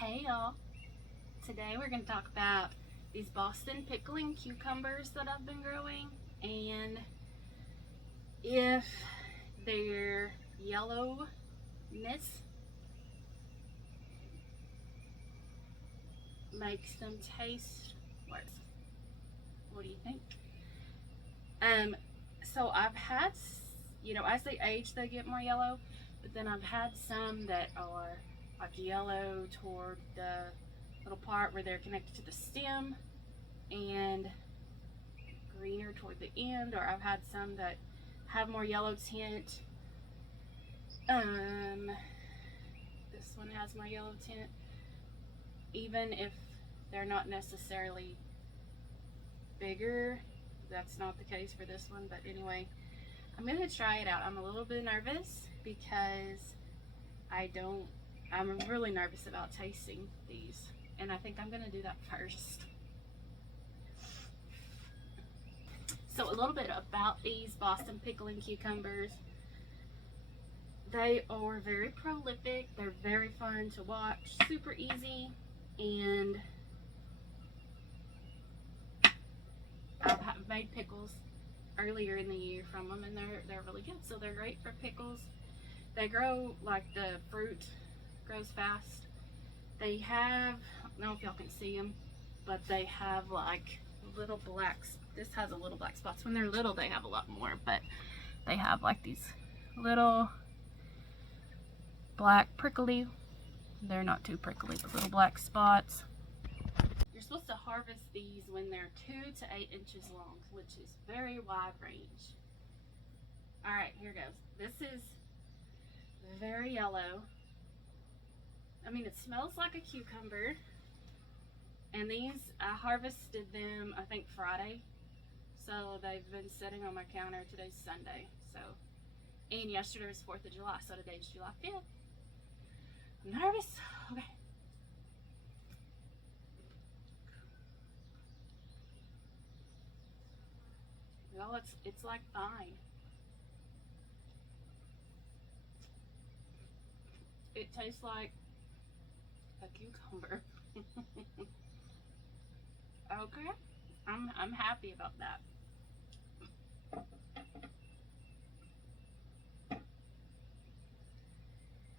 Hey y'all, today we're going to talk about these Boston Pickling Cucumbers that I've been growing and if their yellowness makes them taste worse. What do you think? So I've had, as they age they get more yellow, but then I've had some that are like yellow toward the little part where they're connected to the stem and greener toward the end, or I've had some that have more yellow tint. This one has more yellow tint, even if they're not necessarily bigger. That's not the case for this one, but anyway, I'm gonna try it out. I'm a little bit nervous because I'm really nervous about tasting these, and I think I'm gonna do that first. So a little bit about these Boston Pickling Cucumbers. They are very prolific, they're very fun to watch, super easy, and I've made pickles earlier in the year from them, and they're really good. So they're great for pickles. They grow like the fruit grows fast. They have, I don't know if y'all can see them, but they have like little blacks. This has a little black spots. When they're little they have a lot more, but they have like these little black prickly, they're not too prickly, but little black spots. You're supposed to harvest these when they're 2 to 8 inches long, which is very wide range. All right, here goes. This is very yellow. I mean, it smells like a cucumber. And these, I harvested them, I think Friday. So they've been sitting on my counter. Today's Sunday. And yesterday was 4th of July, so today's July 5th. I'm nervous. Okay. Well, it's like fine. It tastes like a cucumber. Okay, I'm happy about that.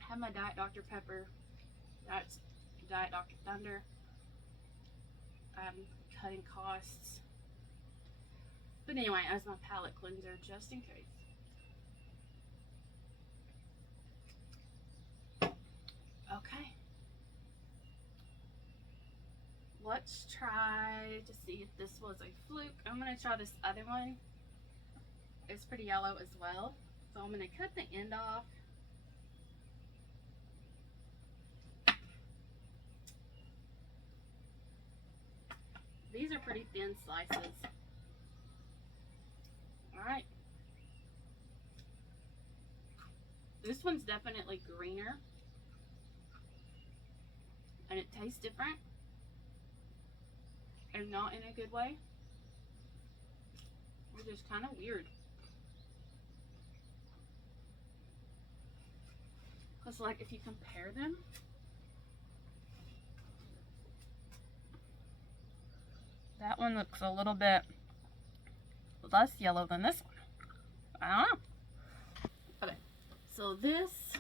I have my Diet Dr. Pepper. That's Diet Dr. Thunder. I'm cutting costs. But anyway, as my palate cleanser, just in case. Okay. Let's try to see if this was a fluke. I'm going to try this other one. It's pretty yellow as well. So I'm going to cut the end off. These are pretty thin slices. Alright. This one's definitely greener. And it tastes different. And not in a good way. Which is kind of weird. Because like if you compare them, that one looks a little bit less yellow than this one. I don't know. Okay, so this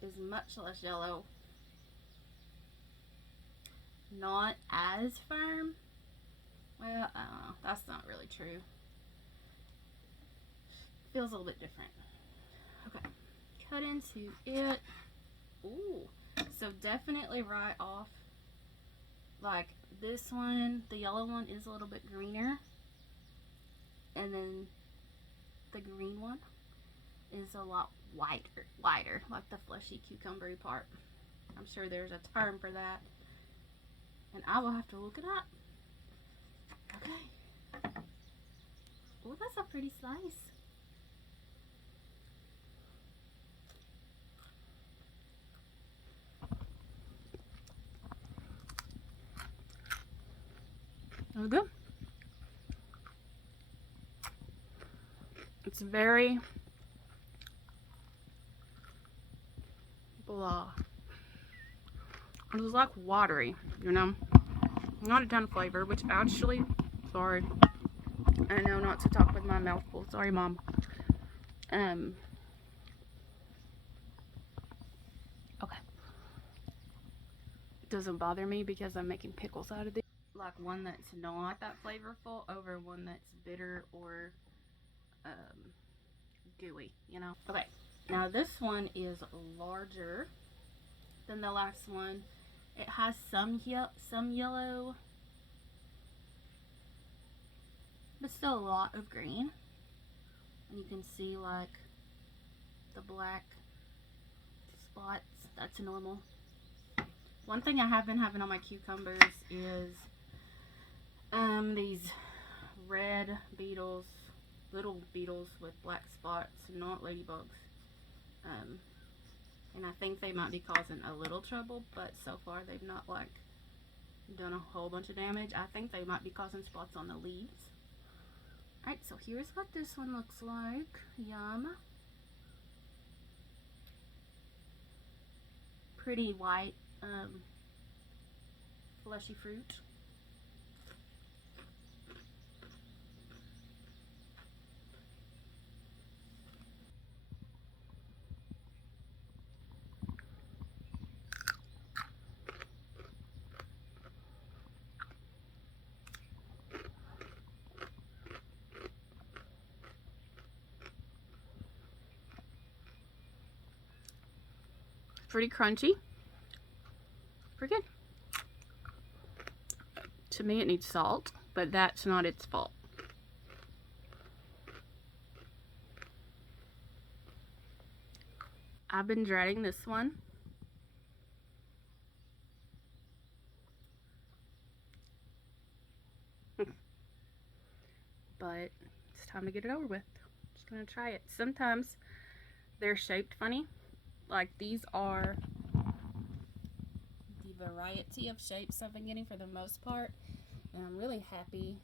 is much less yellow. Not as firm. Well, I don't know. That's not really true. Feels a little bit different. Okay, cut into it. Ooh, so definitely right off, like this one, the yellow one is a little bit greener, and then the green one is a lot whiter, like the fleshy cucumbery part. I'm sure there's a term for that, and I will have to look it up. Okay. Oh, that's a pretty slice. There we go. It's very blah. It was like watery, you know, not a ton of flavor, which actually, sorry, I know not to talk with my mouth full. Sorry, Mom. Okay. It doesn't bother me because I'm making pickles out of these. Like one that's not that flavorful over one that's bitter or gooey, you know. Okay, now this one is larger than the last one. It has some yellow, but still a lot of green. And you can see like the black spots. That's normal. One thing I have been having on my cucumbers is these red beetles, little beetles with black spots, not ladybugs. And I think they might be causing a little trouble, but so far they've not like done a whole bunch of damage. I think they might be causing spots on the leaves. Alright, so here's what this one looks like. Yum. Pretty white, fleshy fruit. Pretty crunchy. Pretty good. To me, it needs salt, but that's not its fault. I've been dreading this one. But it's time to get it over with. Just gonna try it. Sometimes they're shaped funny. Like these are the variety of shapes I've been getting for the most part. And I'm really happy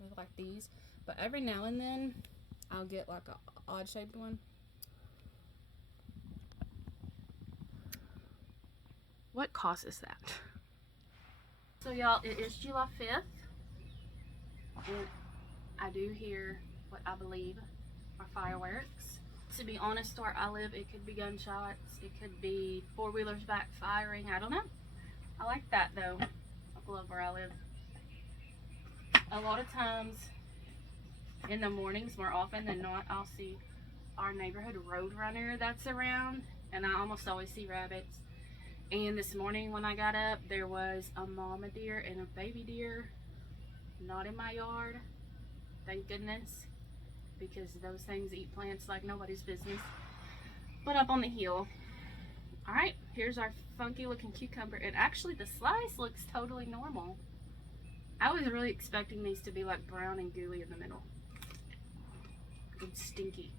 with like these. But every now and then I'll get like a odd shaped one. What causes that? So y'all, it is July 5th. And I do hear what I believe are fireworks. To be honest, where I live, it could be gunshots, it could be four-wheelers backfiring, I don't know. I like that though. I love where I live. A lot of times in the mornings, more often than not, I'll see our neighborhood road runner that's around, and I almost always see rabbits. And this morning when I got up, there was a mama deer and a baby deer, not in my yard, thank goodness, because those things eat plants like nobody's business, but up on the hill. All right, here's our funky looking cucumber, and actually the slice looks totally normal. I was really expecting these to be like brown and gooey in the middle and stinky.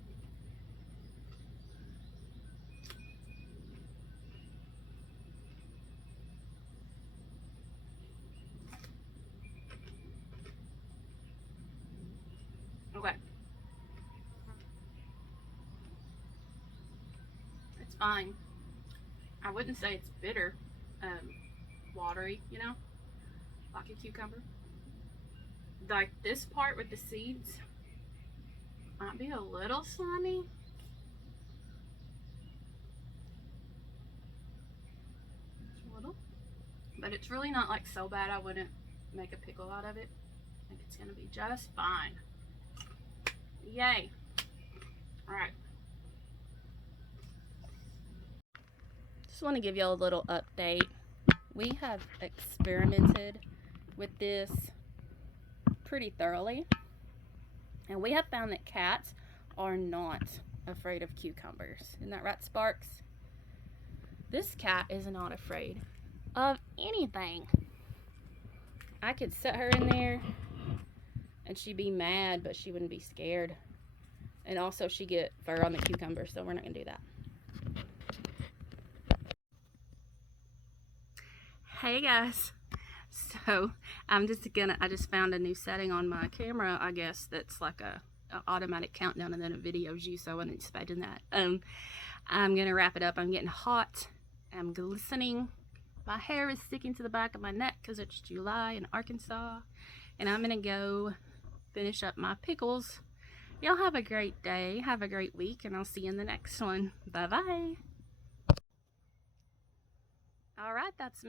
Okay. It's fine. I wouldn't say it's bitter, watery, you know, like a cucumber. Like this part with the seeds might be a little slimy. Just a little. But it's really not like so bad I wouldn't make a pickle out of it. I think it's gonna be just fine. Yay. Alright. Just want to give y'all a little update. We have experimented with this pretty thoroughly, and we have found that cats are not afraid of cucumbers. Isn't that right, Sparks? This cat is not afraid of anything. I could set her in there and she'd be mad, but she wouldn't be scared. And also she'd get fur on the cucumber, so we're not gonna do that. Hey guys, so I just found a new setting on my camera, I guess, that's like a automatic countdown and then it videos you, so I wasn't expecting that. I'm gonna wrap it up. I'm getting hot, I'm glistening, My hair is sticking to the back of my neck because it's July in Arkansas. And I'm gonna go finish up my pickles. Y'all have a great day, have a great week, and I'll see you in the next one. Bye bye. All right, that's